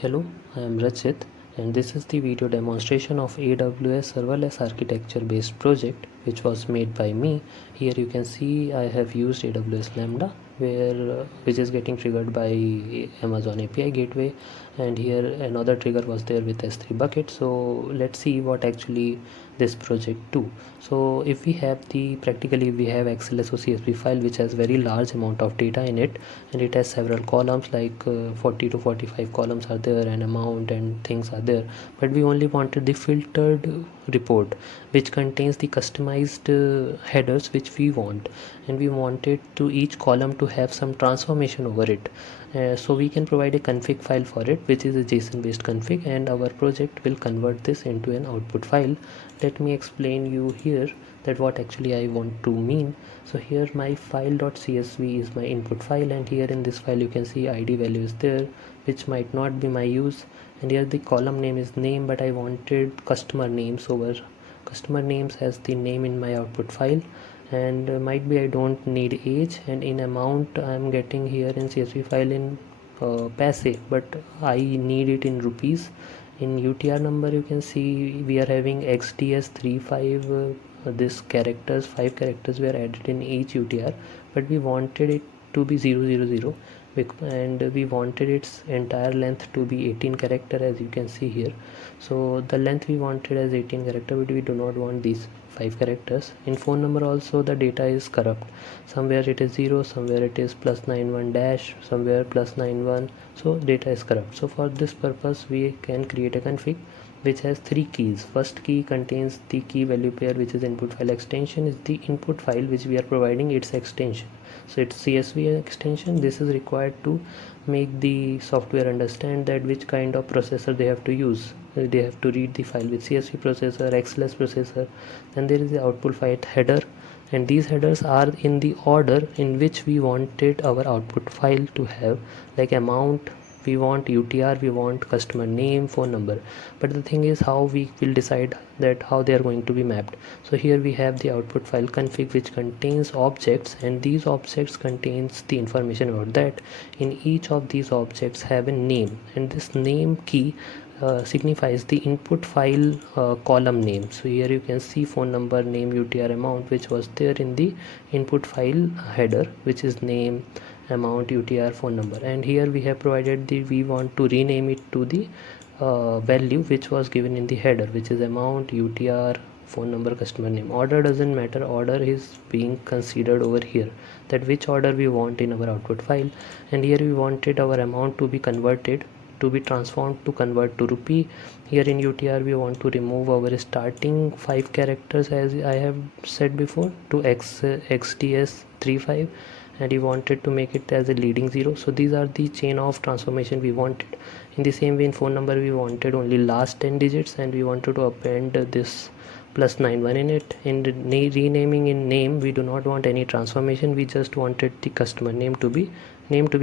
Hello, I am Rachit and this is the video demonstration of AWS Serverless architecture based project which was made by me. Here you can see I have used AWS Lambda which is getting triggered by Amazon API Gateway, and here another trigger was there with S3 bucket. So let's see what actually this project do. So if we have practically we have XLSX file which has very large amount of data in it, and it has several columns like 40 to 45 columns are there, and amount and things are there, but we only wanted the filtered report which contains the customized headers which we want, and we wanted to each column to have some transformation over it. So we can provide a config file for it which is a JSON based config, and our project will convert this into an output file. Let me explain you here that what actually I want to mean. So here my file.csv is my input file, and here in this file you can see id value is there which might not be my use, and here the column name is name, but I wanted customer names over customer names as the name in my output file, and might be I don't need age, and in amount I am getting here in CSV file in paise, but I need it in rupees. In UTR number you can see we are having XDS35 this characters, 5 characters were added in each UTR, but we wanted it to be 000, and we wanted its entire length to be 18 character as you can see here. So the length we wanted as 18 character, but we do not want these 5 characters. In phone number also the data is corrupt, somewhere it is 0, somewhere it is +91 dash, somewhere +91, so data is corrupt. So for this purpose we can create a config which has 3 keys. First key contains the key value pair which is input file extension, is the input file which we are providing its extension, so it's CSV extension. This is required to make the software understand that which kind of processor they have to use. They have to read the file with CSV processor, XLS processor. Then there is the output file header, and these headers are in the order in which we wanted our output file to have, like amount we want, UTR we want, customer name, phone number. But the thing is how we will decide that how they are going to be mapped. So here we have the output file config which contains objects, and these objects contains the information about that. In each of these objects have a name, and this name key signifies the input file column name. So here you can see phone number, name, UTR, amount which was there in the input file header, which is name, amount, UTR, phone number. And here we have provided we want to rename it to the value which was given in the header, which is amount, UTR, phone number, customer name. Order doesn't matter, order is being considered over here, that which order we want in our output file. And here we wanted our amount to be converted, to be transformed to convert to rupee. Here in UTR we want to remove our starting 5 characters as I have said before to XDS35, and we wanted to make it as a leading 0. So these are the chain of transformation we wanted. In the same way in phone number we wanted only last 10 digits, and we wanted to append this +91 in it. In renaming in name we do not want any transformation, we just wanted the customer name to be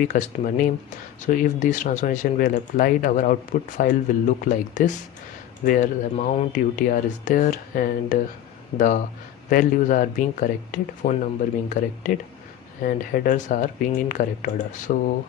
customer name. So if this transformation will applied, our output file will look like this, where the amount, UTR is there, and the values are being corrected, phone number being corrected, and headers are being in correct order. So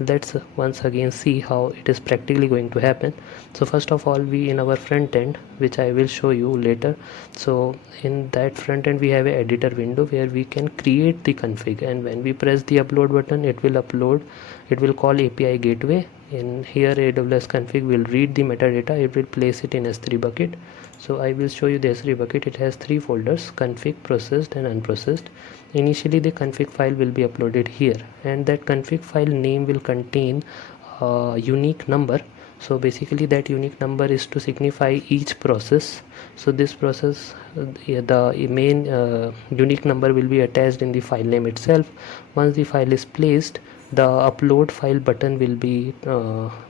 let's once again see how it is practically going to happen. So first of all, we in our front end, which I will show you later, so in that front end we have a editor window where we can create the config, and when we press the upload button it will upload, it will call API Gateway. In here AWS config will read the metadata, it will place it in S3 bucket. So I will show you the S3 bucket. It has 3 folders: config, processed, and unprocessed. Initially the config file will be uploaded here, and that config file name will contain a unique number. So basically that unique number is to signify each process. So this process, the main unique number will be attached in the file name itself. Once the file is placed, the upload file button will be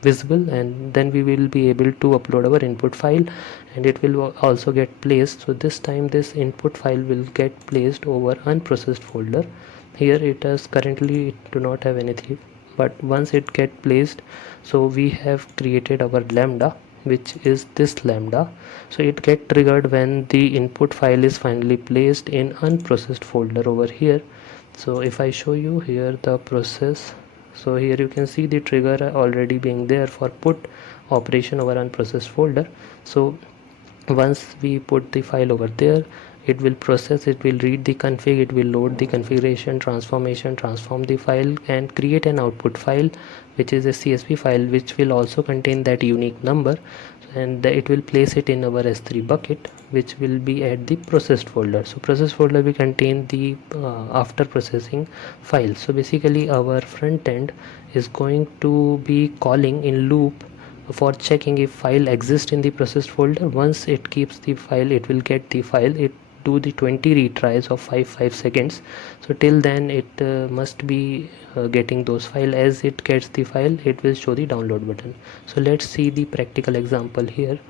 visible, and then we will be able to upload our input file, and it will also get placed. So this time this input file will get placed over unprocessed folder. Here it is currently, it do not have anything, but once it get placed, so we have created our lambda, which is this lambda. So it get triggered when the input file is finally placed in unprocessed folder over here. So if I show you here the process So here you can see the trigger already being there for put operation over unprocessed folder. So once we put the file over there, it will process, it will read the config, it will load the configuration, transform the file and create an output file, which is a CSV file, which will also contain that unique number, and it will place it in our S3 bucket, which will be at the processed folder. So processed folder will contain the after processing file. So basically our front end is going to be calling in loop for checking if file exists in the processed folder. Once it keeps the file, it will get the file, it do the 20 retries of 5 seconds. So till then it must be getting those file. As it gets the file, it will show the download button. So let's see the practical example here.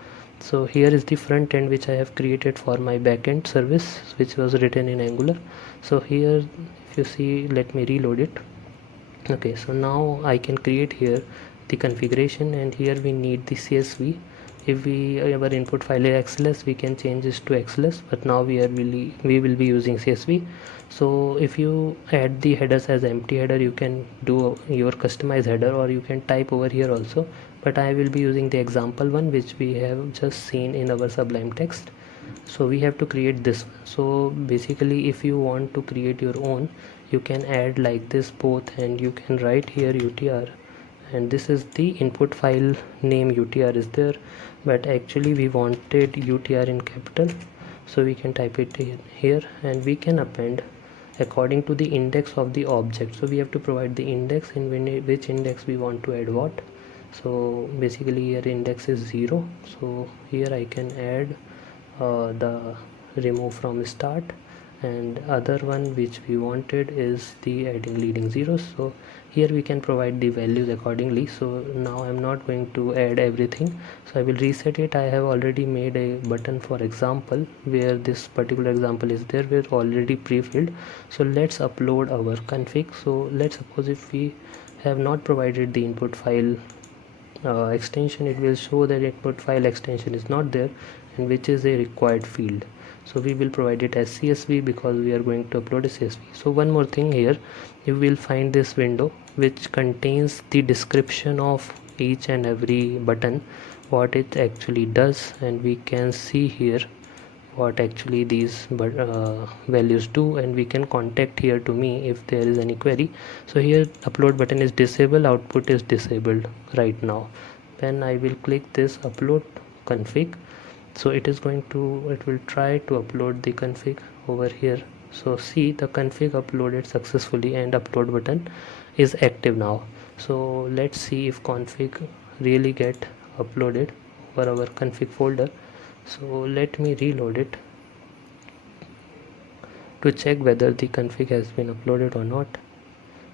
So here is the front end which I have created for my backend service, which was written in Angular. So here if you see, let me reload it. Okay, so now I can create here the configuration, and here we need the CSV. If our input file is XLS, we can change this to XLS, but now we will be using CSV. So if you add the headers as empty header, you can do your customized header, or you can type over here also, but I will be using the example one which we have just seen in our Sublime text. So we have to create this one. So basically if you want to create your own, you can add like this both, and you can write here UTR, and this is the input file name. UTR is there, but actually we wanted UTR in capital, so we can type it here, and we can append according to the index of the object. So we have to provide the index, in which index we want to add what. So basically here index is 0, so here I can add the remove from start, and other one which we wanted is the adding leading zeros. So here we can provide the values accordingly. So now I'm not going to add everything, so I will reset it. I have already made a button for example where this particular example is there, we're already pre-filled. So let's upload our config. So let's suppose if we have not provided the input file extension, it will show that input file extension is not there, and which is a required field. So we will provide it as CSV because we are going to upload a CSV. So one more thing here, you will find this window which contains the description of each and every button, what it actually does, and we can see here what actually these values do, and we can contact here to me if there is any query. So here upload button is disabled, output is disabled right now. When I will click this upload config, so it will try to upload the config over here. So see, the config uploaded successfully and upload button is active now. So let's see if config really get uploaded over our config folder. So let me reload it to check whether the config has been uploaded or not.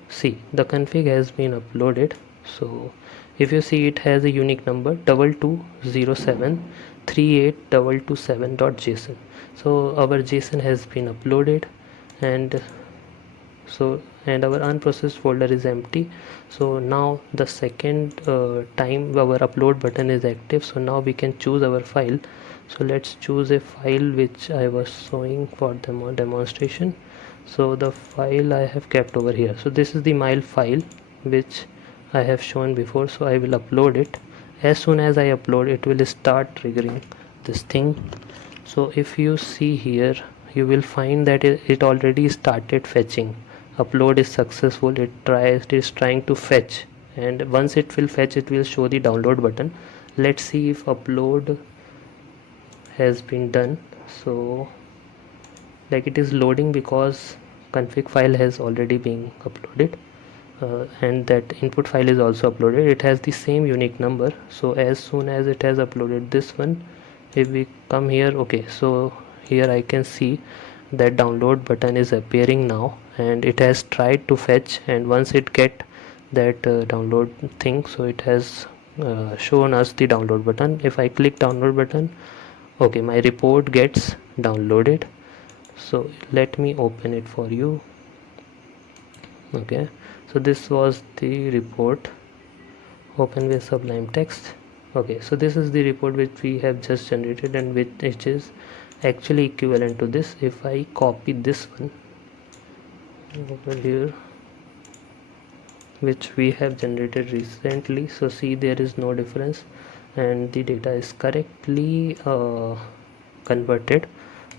See, the config has been uploaded. So if you see, it has a unique number 2207382227.json. so our JSON has been uploaded, and our unprocessed folder is empty. So now the second time our upload button is active, so now we can choose our file. So let's choose a file which I was showing for the demonstration. So the file I have kept over here, so this is the mile file which I have shown before. So I will upload it. As soon as I upload, it will start triggering this thing. So if you see here, you will find that it already started fetching. Upload is successful. It is trying to fetch, and once it will fetch, it will show the download button. Let's see if upload has been done. So like it is loading because config file has already been uploaded, and that input file is also uploaded. It has the same unique number. So as soon as it has uploaded this one, if we come here, okay, so here I can see that download button is appearing now, and it has tried to fetch, and once it get that download thing, so it has shown us the download button. If I click download button, okay, my report gets downloaded. So let me open it for you. Okay, so this was the report. Open with Sublime text. Okay, so this is the report which we have just generated, and which is actually equivalent to this. If I copy this one over here, which we have generated recently. So see, there is no difference and the data is correctly converted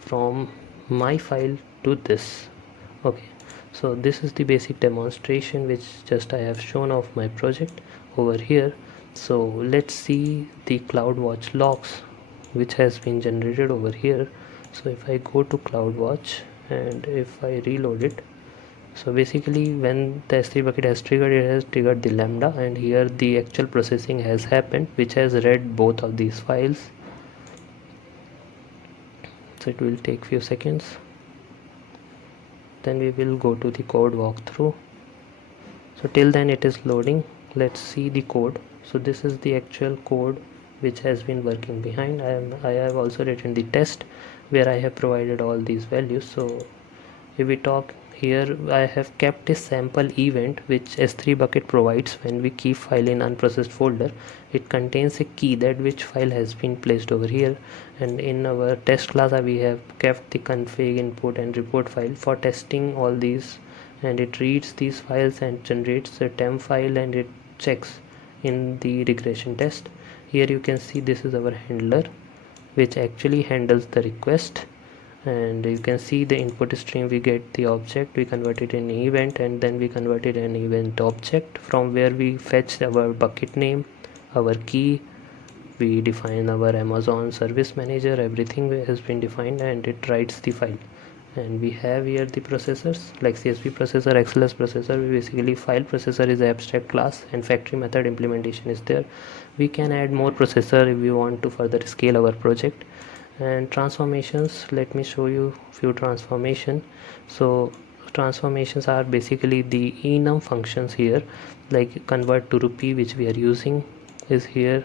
from my file to this. Okay, so this is the basic demonstration which just I have shown of my project over here. So let's see the CloudWatch logs which has been generated over here. So if I go to CloudWatch and if I reload it, so basically when the S3 bucket has triggered, it has triggered the Lambda, and here the actual processing has happened which has read both of these files. So it will take few seconds, then we will go to the code walkthrough. So till then it is loading. Let's see the code. So this is the actual code which has been working behind. I have also written the test where I have provided all these values. So if we talk here, I have kept a sample event which S3 bucket provides when we keep file in unprocessed folder. It contains a key that which file has been placed over here, and in our test class we have kept the config input and report file for testing all these, and it reads these files and generates a temp file and it checks in the regression test. Here you can see this is our handler which actually handles the request, and you can see the input stream. We get the object, we convert it in event, and then we convert it in event object from where we fetch our bucket name, our key, we define our Amazon service manager, everything has been defined, and it writes the file. And we have here the processors like CSV processor, XLS processor. Basically file processor is abstract class and factory method implementation is there. We can add more processor if we want to further scale our project. And transformations, let me show you few transformation. So transformations are basically the enum functions here, like convert to rupee which we are using is here,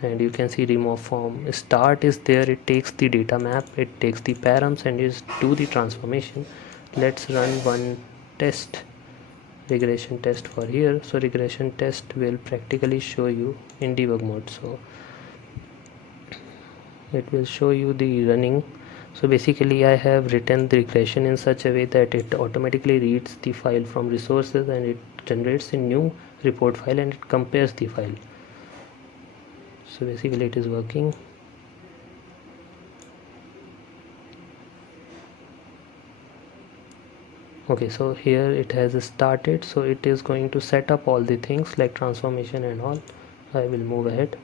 and you can see remove from start is there. It takes the data map, it takes the params and is do the transformation. Let's run one test, regression test for here. So regression test will practically show you in debug mode, so it will show you the running. So basically I have written the regression in such a way that it automatically reads the file from resources and it generates a new report file and it compares the file. So basically it is working. Okay, so here it has started, so it is going to set up all the things like transformation and all. I will move ahead.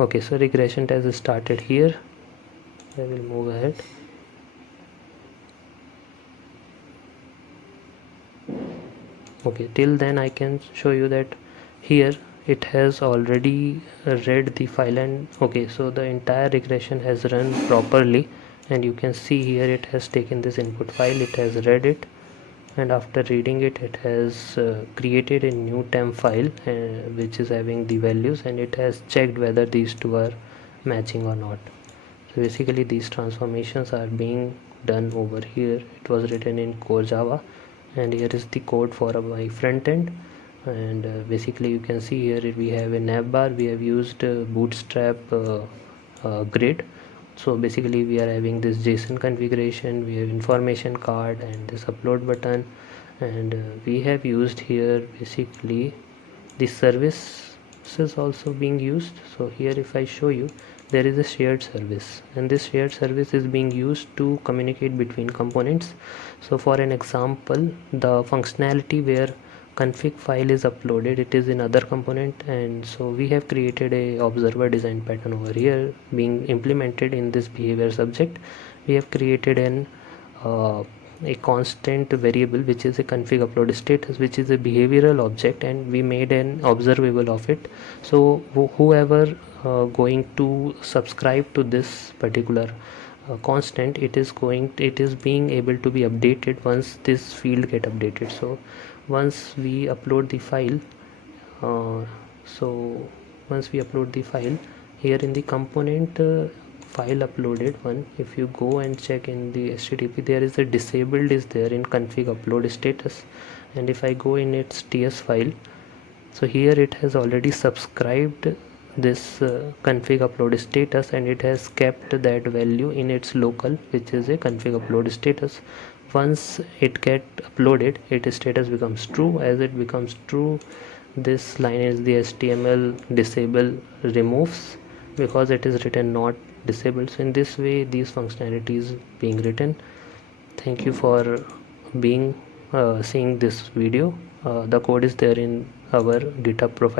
Okay, so regression test is started here. I will move ahead. Okay, till then I can show you that here it has already read the file, and okay, so the entire regression has run properly, and you can see here it has taken this input file, it has read it, and after reading it, it has created a new temp file which is having the values, and it has checked whether these two are matching or not. So basically these transformations are being done over here. It was written in core Java, and here is the code for my front end. And basically you can see here we have a navbar. We have used Bootstrap grid. So basically we are having this JSON configuration, we have information card and this upload button, and we have used here basically the services also being used. So here if I show you, there is a shared service, and this shared service is being used to communicate between components. So for an example, the functionality where config file is uploaded, it is in other component, and so we have created a observer design pattern over here being implemented in this behavior subject. We have created an a constant variable which is a config upload status, which is a behavioral object, and we made an observable of it. So whoever going to subscribe to this particular constant, it is being able to be updated once this field get updated. So once we upload the file, here in the component file uploaded one, if you go and check in the HTTP, there is a disabled is there in config upload status, and if I go in its TS file, so here it has already subscribed this config upload status, and it has kept that value in its local, which is a config upload status. once it get uploaded, its status becomes true. As it becomes true, this line is the HTML disable removes, because it is written not disabled. So in this way these functionalities being written. Thank you for being seeing this video. The code is there in our GitHub profile.